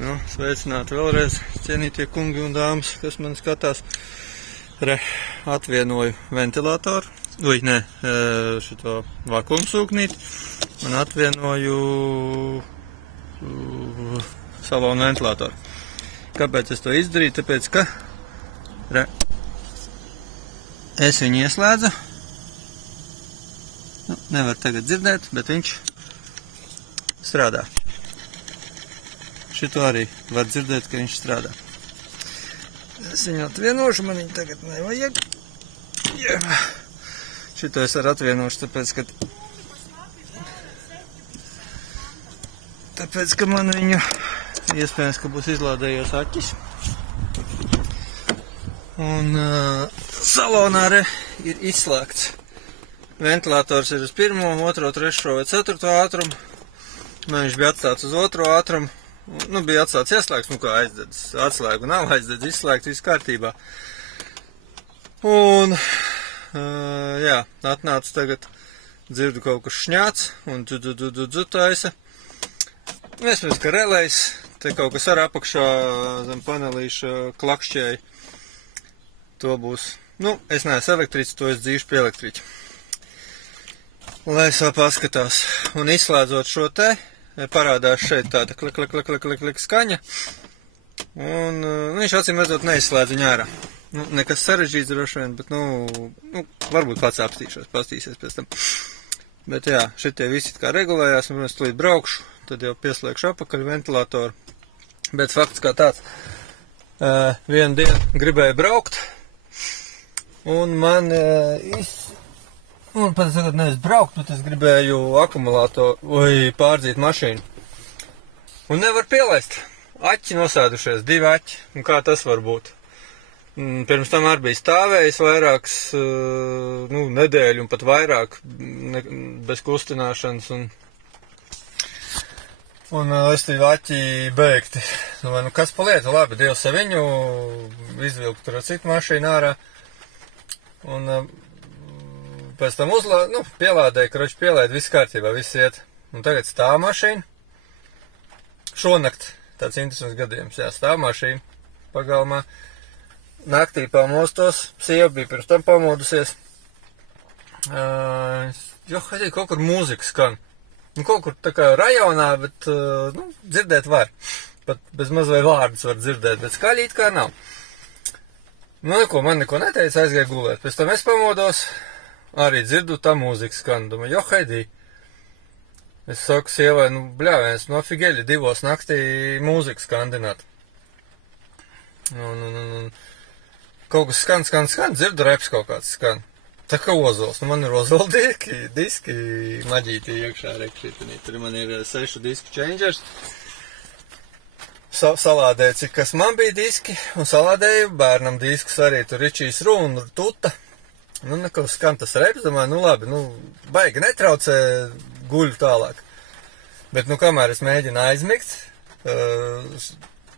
Nu, sveicināti vēlreiz, cienītie kungi un dāmas, kas man skatās. Atvienoju ventilatoru, šito vakuumsūknīti, un atvienoju salonu ventilatoru. Kāpēc es to izdarīju? Tāpēc, ka es viņu ieslēdzu. Nevar tagad dzirdēt, bet viņš strādā. Šito arī var dzirdēt, ka viņš strādā. Es viņu atvienošu, man viņu tagad nevajag. Šito es arī atvienošu, tāpēc, ka man viņu iespējams, ka būs izlādējies aķis. Un salonā ir izslēgts. Ventilators ir uz 1, 2, 3 vai 4 ātrumu. Man viņš bija atstāts uz 2 ātrumu. Nu, bija atstāts ieslēgts, nu kā aizdedz. Atslēgu nav aizdedz, izslēgts, viss kārtībā. Un, jā, atnāca tagad, dzirdu kaut kas šņāts un taisa. Iespējams, ka relējs, te kaut kas ar apakšā zem panelīša klakšķēja. To būs, nu, es neesmu elektriķis, to es dzīšu pie elektriķa. Lai es vēl paskatās. Un izslēdzot šo te, parādās šeit tāda klik skaņa. Un viņš acīm redzot neizslēdz viņu ārā. Nu, nekas sarežģīts droši vien, bet, varbūt pats pastīsies pēc tam. Bet jā, šitie visi kā regulējās, un es tūlīt braukšu, tad jau pieslēgšu apakaļ ventilatoru. Bet fakts kā tāds, vienu dienu gribēju braukt, un man un pēc tagad nevis braukt, bet es gribēju akumulātoru pārdzīt mašīnu. Un nevar pielaist. Aķi nosēdušies, 2 aķi. Un kā tas var būt? Pirms tam arī bija stāvējis vairākas nedēļu un pat vairāk bez kustināšanas. Un es tie aķi beigti. Domāju, kas pa lietu? Labi, Dievs ar viņu izvilku tur ar citu mašīnu ārā. Un pēc tam pielādēju, pielēdu, viss kārtībā, viss iet. Un tagad stāv mašīna. Šonakt, tāds interesants gadījums, jā, stāv mašīna pagalmā. Naktī pamostos, sieva bija pirms tam pamodusies. Kaut kur mūzika skan. Kaut kur tā kā rajonā, bet, dzirdēt var. Pat bez maz vai vārdus var dzirdēt, bet skaļīt kā nav. Man neko neteica, aizgāja gulēt. Pēc tam es pamodos. Arī dzirdu tā mūzika skan, domāju, haidī. Es saku sievai, bļāviens, afigēļi 2 naktī mūzika skandināt. Kaut kas skan, dzirdu reps kaut kāds skan. Tā kā ozols, man ir ozola diski maģītī iekšā rekšītenī. Tur man ir 6 disku changers. Salādēju, cik kas man bija diski, un salādēju bērnam diskus arī, tur Ričijs Rū un Tuta. Neko skan tas reps, domāju, labi, baigi netraucē, guļu tālāk. Bet, kamēr es mēģinu aizmigt,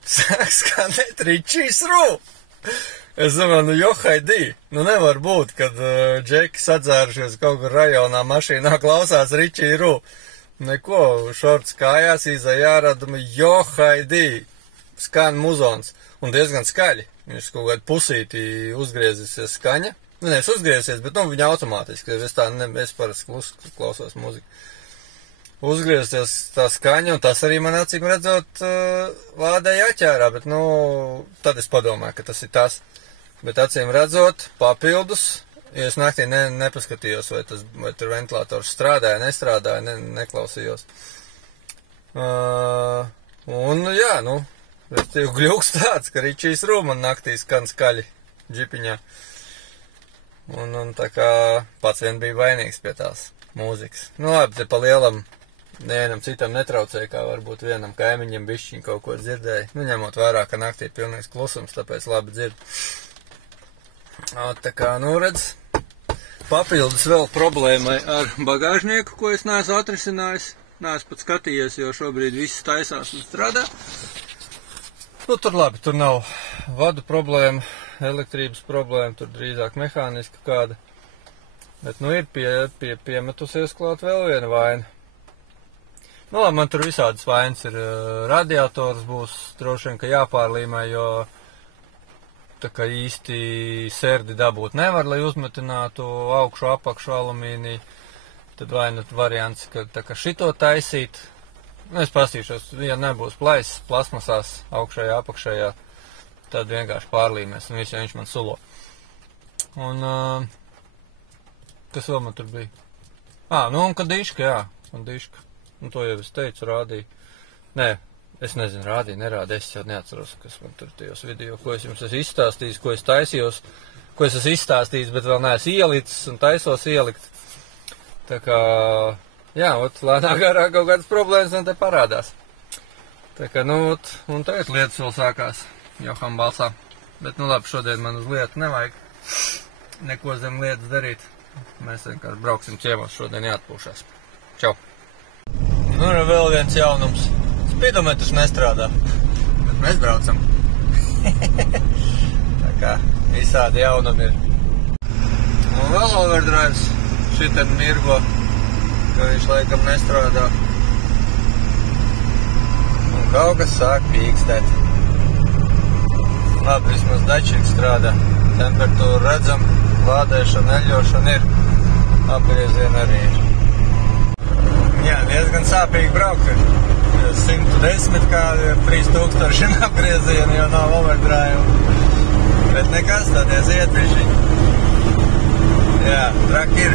sāk skanēt Ričijs Rū. Es domāju, haidī, nevar būt, kad džeki sadzērušies kaut kur rajonā mašīnā klausās Ričiju Rū. Neko, šorts kājās, izēja ārā, domāju, haidī, skan muzons, un diezgan skaļi. Viņš kaut kādu pusītī uzgriezīsies skaņa. Nevis uzgriezies, bet viņa automātiski, es parasti klausos mūziku. Uzgriezies tā skaņa, un tas arī man acīm redzot lādēja aķērā, bet, tad es padomāju, ka tas ir tas. Bet acīm redzot, papildus, ja es naktī nepaskatījos, vai tur ventilators strādāja, nestrādāja, neklausījos. Un, jā, gļuks tāds, ka Ričijs Rū man naktī skan skaļi džipiņā. Un tā kā pats vien bija vainīgs pie tās mūzikas. Labi, te pa lielam nevienam citam netraucēja, kā varbūt vienam kaimiņam bišķiņ kaut ko dzirdēja. Ņemot vērā, ka naktī ir pilnīgs klusums, tāpēc labi dzird. Tā kā, redz, papildus vēl problēmai ar bagāžnieku, ko es neesmu atrisinājis. Neesmu pat skatījies, jo šobrīd viss taisās un strādā. Tur labi, tur nav vadu problēma, elektrības problēma, tur drīzāk mehāniska kāda. Bet, ir piemetusies klāt vēl viena vaina. Nu, labi, man tur visādas vainas ir. Radiators būs droši vien, ka jāpārlīmē, jo tā kā īsti serdi dabūt nevar, lai uzmetinātu augšu apakšu alumīniju. Tad vai nu variants, ka tā kā šito taisīt. Nu, es pastīšos, ja nebūs plaisas plasmasās augšējā, apakšējā, tad vienkārši pārlīmēs un visu, ja viņš man sulo. Un, kas vēl man tur bija? Nu, un kadiška, jā, kadiška. Un to jau es teicu, rādīju. Nē, es nezinu, rādīju, nerādīju, es jau neatceros, kas man tur tajos video, ko es jums esmu izstāstījis, ko es taisījos, ko es esmu izstāstījis, bet vēl neesmu ielicis un taisos ielikt. Tā kā, jā, lēnā garā kaut kādas problēmas un te parādās. Tā kā, nu, un tagad lietas vēl sākās Joham balsā. Bet, nu labi, šodien man uz lietu nevajag neko zem lietas darīt. Mēs vienkārši brauksim ciemos, šodien jāatpūšās. Čau! Nu, ir vēl viens jaunums. Spidometrs nestrādā, bet mēs braucam. Tā kā visādi jaunumi ir. Un vēl overdrives šitien mirgo, ka viņš laikam nestrādā. Un kaut kas sāk pīkstēt. Labi, vismaz dačīgs strādā. Temperatūru redzam, lādēšana, eļošana ir. Apgrieziena arī ir. Jā, diezgan sāpīgi braukt ir. 110 kādi ir 3000 apgriezieni, jo nav overdrive. Bet nekas, tādies iet bišķiņ. Jā, traki ir.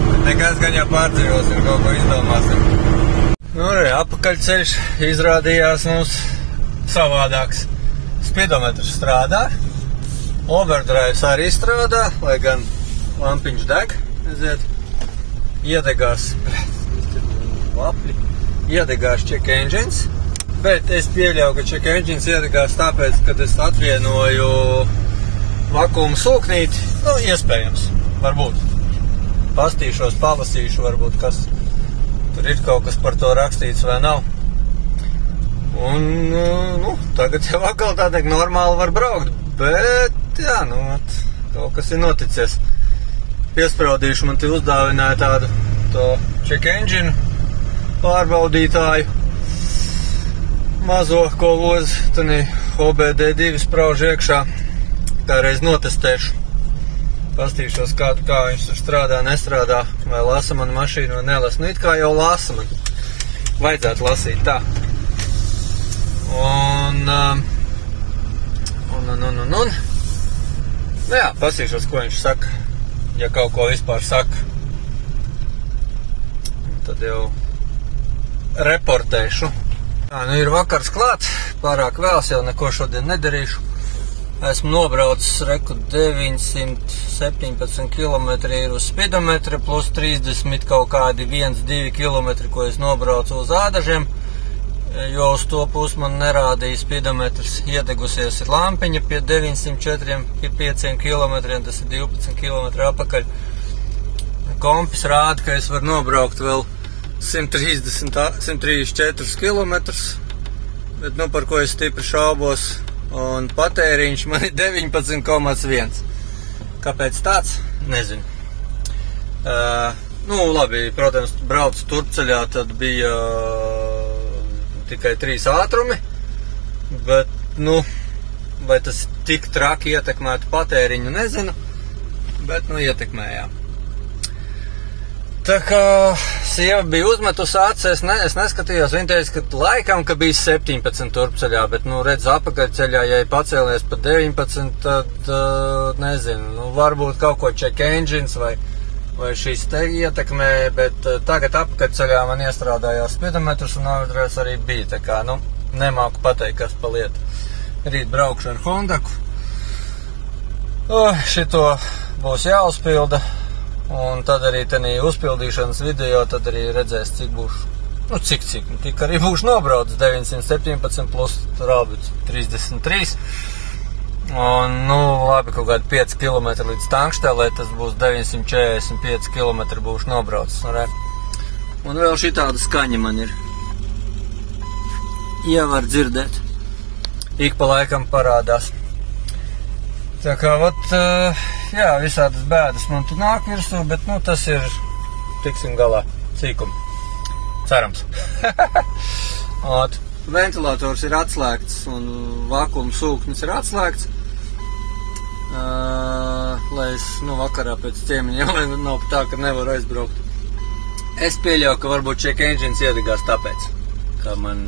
Bet nekas gan jau pārdzīvosim, kaut ko izdomāsim. Nu, arī apakaļceļš izrādījās mums savādāks. Spidometrs strādā. Overdrives arī strādā, lai gan lampiņš deg, redziet. Iedegās check engines, bet es pieļauju, ka check engines iedegās tāpēc, kad es atvienoju vakuuma sūknīti. Nu, iespējams, varbūt. Pastīšos, palasīšu, varbūt, kas tur ir kaut kas par to rakstīts vai nav. Un, nu, tagad jau atkal tā teikt normāli var braukt, bet, jā, nu, kaut kas ir noticies. Piespraudīšu, man te uzdāvināja tādu to check engine pārbaudītāju mazo, ko loz tani OBD2 sprauž iekšā. Kādreiz notestēšu. Pastīšos, kā viņš tur strādā, nestrādā, vai lasa man mašīnu vai nelasa. Nu, it kā jau lasa man. Vajadzētu lasīt tā. Nu jā, pastīšos, ko viņš saka. Ja kaut ko vispār saka, tad jau reportēšu. Tā, nu ir vakars klāt, pārāk vēls, jau neko šodien nedarīšu. Esmu nobraucis reku 917 km ir uz spidometra, plus 30 kaut kādi 1-2 km, ko es nobraucu uz ādažiem, jo uz to pusi man nerādīja spidometrs. Iedegusies ir lampiņa pie 904,5 km, tas ir 12 km apakaļ. Kompis rāda, ka es varu nobraukt vēl 134 km, bet, nu, par ko es stipri šaubos, un patēriņš man ir 19,1. Kāpēc tāds? Nezinu. Nu, labi, protams, braucu turpceļā, tad bija tikai 3 ātrumi, bet, nu, vai tas tik traki ietekmētu patēriņu, nezinu, bet, nu, ietekmējām. Tā kā sieva bija uzmetusi acis, es neskatījos, viņa teica, ka laikam, ka bija 17 turpceļā, bet, nu, redz, apakaļceļā, ja ir pacēlies pa 19, tad, nezinu, nu, varbūt kaut ko check engines vai šīs te ietekmē, bet tagad apakaļceļā man iestrādājās spidometrs un overdrives arī bija, tā kā, nu, nemāku pateikt, kas pa lietu. Rīt braukšu ar Hondaku. Šito būs jāuzpilda. Un tad arī tenī uzpildīšanas video, tad arī redzēs, cik būšu, nu cik, tik arī būšu nobraucis 917 plus rābits 33. Un, nu, labi, kaut kādi 5 km līdz tankštelē, tas būs 945 km būšu nobraucis. Un vēl šī tāda skaņa man ir. Ja var dzirdēt. Ik pa laikam parādās. Tā kā, jā, visādas bēdas man tu nāk virsū, bet, nu, tas ir, tiksim galā, cīkumi. Cerams. Ventilators ir atslēgts un vakuma sūknis ir atslēgts. Lai es, vakarā pēc ciemiņiem, lai nav tā, ka nevaru aizbraukt. Es pieļauju, ka varbūt check engines iedegās tāpēc, ka man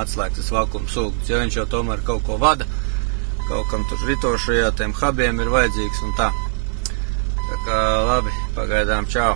atslēgtas vakuma sūknis, jo viņš jau tomēr kaut ko vada, kaut kam tur ritošajā tiem hubiem ir vajadzīgs un tā. Tā kā labi, pagaidām, čau.